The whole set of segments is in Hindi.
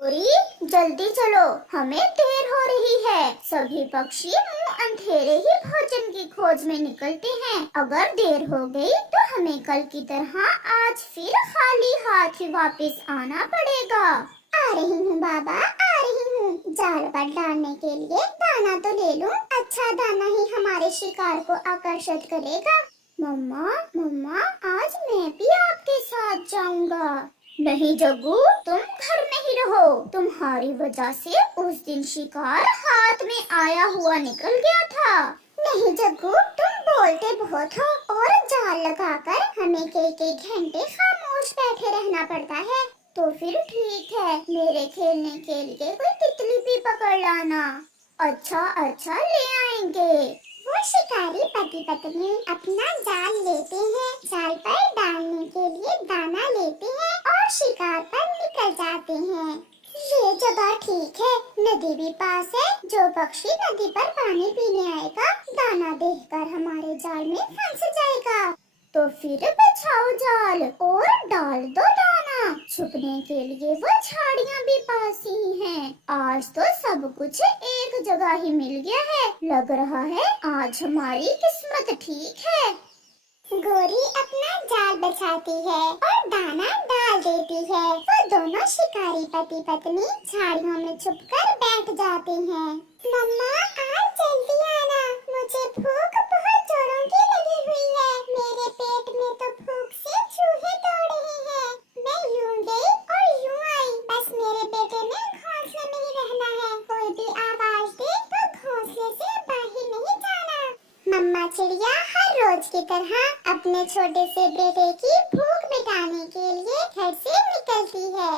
गौरी जल्दी चलो, हमें देर हो रही है। सभी पक्षी मुंह अंधेरे ही भोजन की खोज में निकलते हैं। अगर देर हो गई तो हमें कल की तरह आज फिर खाली हाथ ही वापस आना पड़ेगा। आ रही हूँ बाबा, आ रही हूँ। जाल पर डालने के लिए दाना तो ले लूं। अच्छा दाना ही हमारे शिकार को आकर्षित करेगा। मम्मा मम्मा, आज मैं भी आपके साथ जाऊंगा। नहीं जग्गू, तुम घर में ही रहो। तुम्हारी वजह से उस दिन शिकार हाथ में आया हुआ निकल गया था। नहीं जग्गू, तुम बोलते बहुत हो और जाल लगाकर हमें कई घंटे खामोश बैठे रहना पड़ता है। तो फिर ठीक है, मेरे खेलने के लिए कोई तितली भी पकड़ लाना। अच्छा अच्छा, ले आएंगे। वो शिकारी पति पत्नी अपना जाल लेते हैं, जाल पर डालने के लिए दाना लेते हैं और शिकार पर निकल जाते हैं। ये जगह ठीक है, नदी भी पास है। जो पक्षी नदी पर पानी पीने आएगा, दाना देखकर हमारे जाल में फंस जाएगा। तो फिर बिछाओ जाल और डाल दो दाना। छुपने के लिए वो झाड़ियाँ भी पास ही हैं। आज तो सब कुछ एक जगह ही मिल गया है। लग रहा है आज हमारी किस्मत ठीक है। गोरी अपना जाल बिछाती है और दाना डाल देती है। वो दोनों शिकारी पति पत्नी झाड़ियों में छुपकर बैठ जाते हैं। मम्मा आज जल्दी आना, मुझे भूख बहुत जोरों की लगी हुई है। मेरे पेट में तो भूख से चूहे दौड़ रहे हैं। मैं यूं गई और यूं आई, बस मेरे बेटे ने घोंसले में ही रहना है। कोई भी आवाज दे तो घोंसले से बाहर नहीं जाना। मम्मा चिड़िया हर रोज की तरह अपने छोटे से बेटे की भूख मिटाने के लिए घर से निकलती है।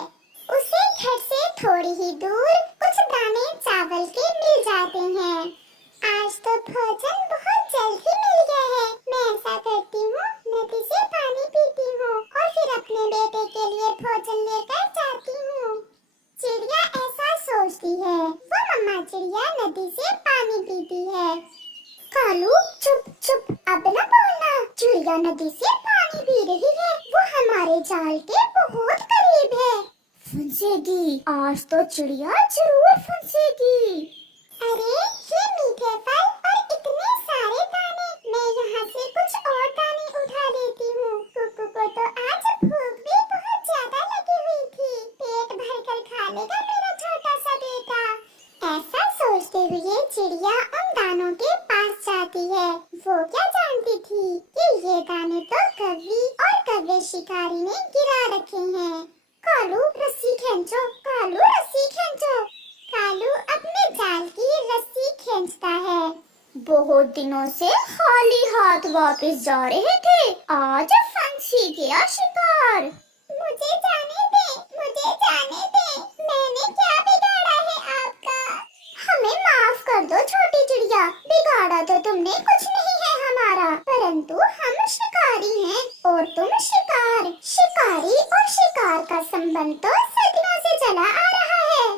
उसे घर से थोड़ी ही दूर कुछ दाने चावल के मिल जाते हैं। आज तो भोजन बहुत जल्द ही मिल गया है। मैं ऐसा करती हूँ, नदी से पानी पीती हूँ और फिर अपने बेटे के लिए भोजन लेकर जाती हूँ। चिड़िया ऐसा सोचती है। वो मम्मा चिड़िया नदी से पानी पीती है। कालू चुप चुप, अब न बोलना। चिड़िया नदी से पानी पी रही है, वो हमारे जाल के बहुत करीब है। फंसेगी, आज तो चिड़िया जरूर फंसेगी। अरे ये मीठे फल और इतने सारे दाने, मैं यहाँ से कुछ और दाने उठा लेती हूँ। कुकू को तो आज भूख भी बहुत ज्यादा लगी हुई थी। पेट भरकर खा लेगा मेरा छोटा सा बेटा। ऐसा सोचते हुए चिड़िया उन दानों के पास जाती है। वो क्या जानती थी कि ये दाने तो कौवी और कौवे शिकारी ने गिरा रखे हैं। कालू रस्सी खींचो, कालू रस्सी खींचो। कालू अपने जाल की रस्सी खींचता है। बहुत दिनों से खाली हाथ वापस जा रहे थे, आज फंस ही गया शिकार। मुझे जाने दे, मुझे जाने दे। मैंने क्या बिगाड़ा है आपका? हमें माफ कर दो छोटी चिड़िया, बिगाड़ा तो तुमने कुछ नहीं है हमारा, परंतु हम शिकारी हैं और तुम शिकार। शिकारी और शिकार का संबंध तो सदियों से चला आ रहा है।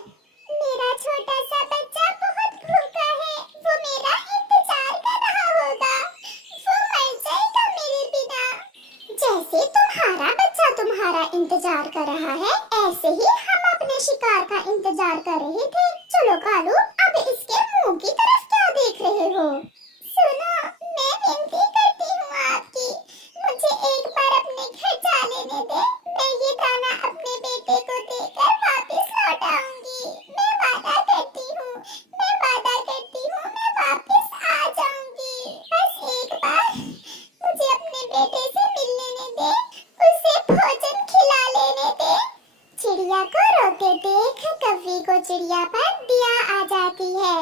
मेरा छोटा सा बच्चा बहुत भूखा है, वो मेरा इंतजार कर रहा होगा। वो मर जाएगा मेरे बिना। जैसे तुम्हारा बच्चा तुम्हारा इंतजार कर रहा है, ऐसे ही हम अपने शिकार का इंतजार कर रहे थे। चलो कालू, अब इसके मुंह की तरफ क्या देख रहे हो? सुनो, मैं विनती करती हूँ आपकी, मुझे एक बार अपने घर जा लेने दे। मैं ये दाना अपने बेटे को देकर वापस लौट आऊंगी। मैं वादा करती हूँ, मैं वादा करती हूँ, मैं वापस आ जाऊंगी। बस एक बार मुझे अपने बेटे से मिलने दे, उसे भोजन खिला लेने दे। चिड़िया को रोते देख कौवी को चिड़िया पर दया आ जाती है।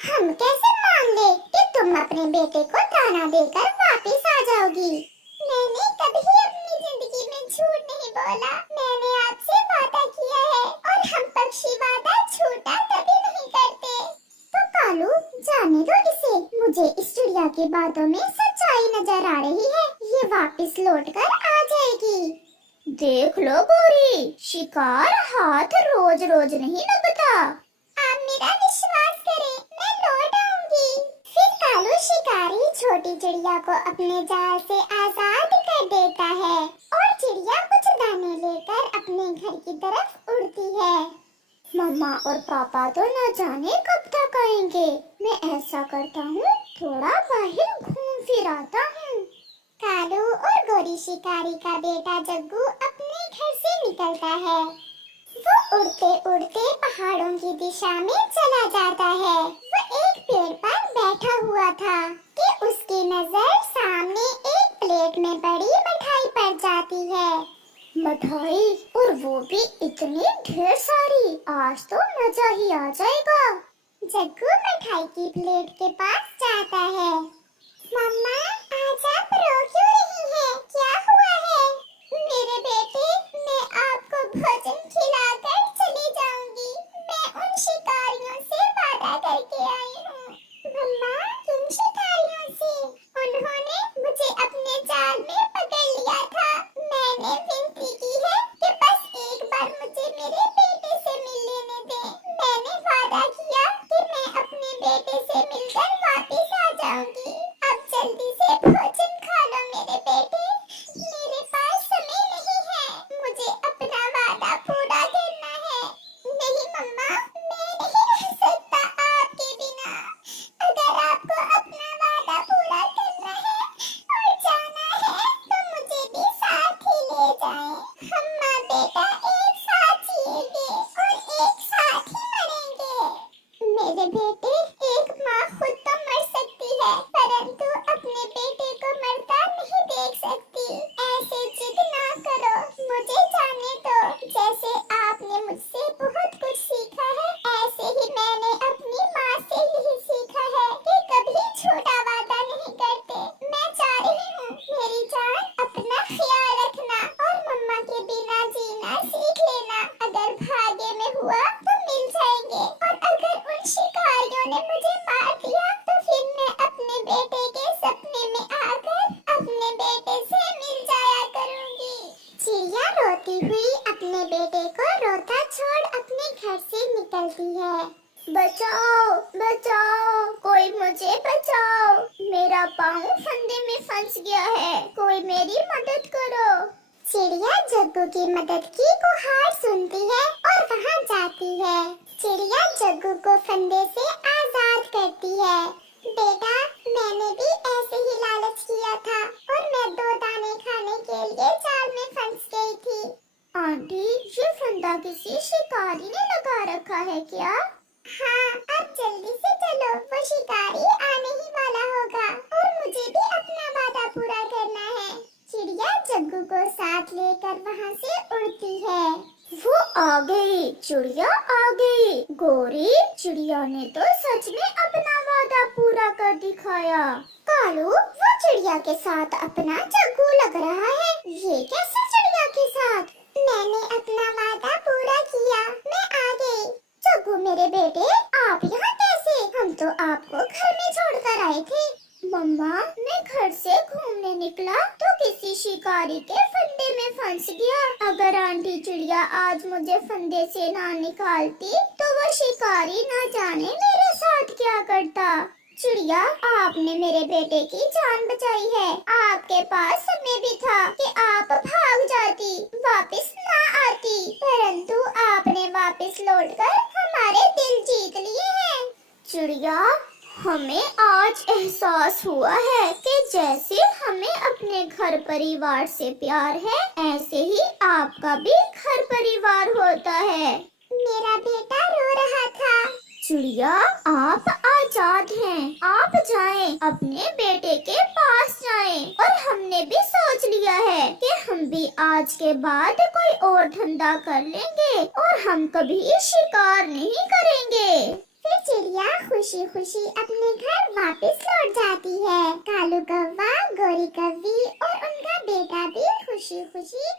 हम कैसे मान ले कि तुम अपने बेटे को दाना देकर वापस आ जाओगी? मैंने कभी अपनी जिंदगी में झूठ नहीं बोला। मैंने आपसे वादा किया है और हम पक्षी वादा झूठा कभी नहीं करते। तो कालू, जाने दो इसे। मुझे इस चिड़िया की बातों में सच्चाई नजर आ रही है, ये वापस लौट कर आ जाएगी। देख लो गौरी, शिकार हाथ रोज रोज नहीं लगता। आप मेरा विश्वास करें, मैं लौट आऊंगी। फिर कालू शिकारी छोटी चिड़िया को अपने जाल से आजाद कर देता है और चिड़िया कुछ दाने लेकर अपने घर की तरफ उड़ती है। मम्मा और पापा तो न जाने कब तक आएंगे। मैं ऐसा करता हूँ, थोड़ा बाहर घूम फिर आता हूँ। कालू और गोरी शिकारी का बेटा जग्गू अपने घर से निकलता है। वो उड़ते उड़ते पहाड़ों की दिशा में चला जाता है। वो एक पेड़ पर बैठा हुआ था कि उसकी नजर सामने एक प्लेट में बड़ी मिठाई पड़ जाती है। मिठाई, और वो भी इतनी ढेर सारी। आज तो मजा ही आ जाएगा। जग्गू मिठाई की प्लेट के पास जाता है। मम्मा, आज आप रो क्यों रही हैं? क्या हुआ है? मेरे बेटे, मैं आपको भोजन खिलाकर चली जाऊंगी। मैं उन शिकारियों से वादा करके आई हूँ। मम्मा, किन शिकारियों से? उन्होंने मुझे अपने जाल में पकड़ लिया था। मैंने विनती की है कि बस एक बार मुझे मेरे बेटे से मिल लेने दें। मैंने वादा किया कि मैं अपने बेटे से मिलकर वापस आ जाऊंगी। अब जल्दी से भोजन खा लो मेरे बेटे। मेरे पास समय नहीं है। मुझे अपना वादा पूरा करना है। नहीं मम्मा, मैं नहीं रह सकता आपके बिना। अगर आपको अपना वादा पूरा करना है और जाना है तो मुझे भी साथ ही ले जाएं। हम माँ बेटा एक साथ जिएंगे और एक साथ ही मरेंगे। मेरे बेटे, एक माँ खुद तो मर सकती है, परंतु अपने बेटे को मरता नहीं देख सकती। ऐसे जिद ना करो, मुझे जाने दो। जैसे आपने मुझसे बहुत कुछ सीखा है, ऐसे ही मैंने अपनी माँ से यही सीखा है कि कभी झूठा वादा नहीं करते। मैं जा रही हूँ। मेरी जान, अपना ख्याल रखना और मम्मा के बिना जीना सीख लेना। अगर भाग्य में हुआ तो मिल जाएंगे, और अगर उन शिकारियों ने मुझे मार दिया तो फिर मैं अपने बेटे के सपने में आकर अपने बेटे से मिल जाया करूंगी। चिड़िया रोती हुई अपने बेटे को रोता छोड़ अपने घर से निकलती है। बचाओ, बचाओ, कोई मुझे बचाओ। मेरा पाँव फंदे में फंस गया है। कोई मेरी मदद करो। चिड़िया जग्गू की मदद की गुहार सुनती है और वहाँ जाती है। चिड़िया जग्गू को फंदे से आजाद करती है। बेटा, मैंने भी ऐसे ही लालच किया था और मैं 2 दाने खाने के लिए जाल में फंस गई थी। आंटी, ये फंदा किसी शिकारी ने लगा रखा है क्या? हाँ, अब जल्दी से चलो, वो शिकारी आने ही वाला होगा और मुझे भी अपना वादा पूरा करना है। चिड़िया जग्गू को साथ लेकर वहाँ से उड़ती है। वो आ गई, चिड़िया आ गई। गोरी, चिड़िया ने तो सच में अपना वादा पूरा कर दिखाया। कालू, वो चिड़िया के साथ अपना जग्गू लग रहा है। ये कैसे चिड़िया के साथ? मैंने अपना वादा पूरा किया, मैं आ गई। जग्गू मेरे बेटे, आप यहाँ कैसे? हम तो आपको घर में छोड़कर आए थे। मम्मा, मैं घर से घूमने निकला तो किसी शिकारी के फंदे में फंस गया। अगर आंटी चिड़िया आज मुझे फंदे से ना निकालती तो वो शिकारी ना जाने मेरे साथ क्या करता। चिड़िया, आपने मेरे बेटे की जान बचाई है। आपके पास समय भी था कि आप भाग जाती, वापस ना आती, परंतु आपने वापस लौटकर हमारे दिल जीत लिए हैं। चिड़िया, हमें आज एहसास हुआ है कि जैसे हमें अपने घर परिवार से प्यार है, ऐसे ही आपका भी घर परिवार होता है। मेरा बेटा रो रहा था। चिड़िया, आप आजाद हैं। आप जाएं, अपने बेटे के पास जाएं। और हमने भी सोच लिया है कि हम भी आज के बाद कोई और धंधा कर लेंगे और हम कभी शिकार नहीं करेंगे। फिर चिड़िया खुशी खुशी अपने घर वापस लौट जाती है। कालू कौवा, गोरी कौवी और उनका बेटा भी खुशी खुशी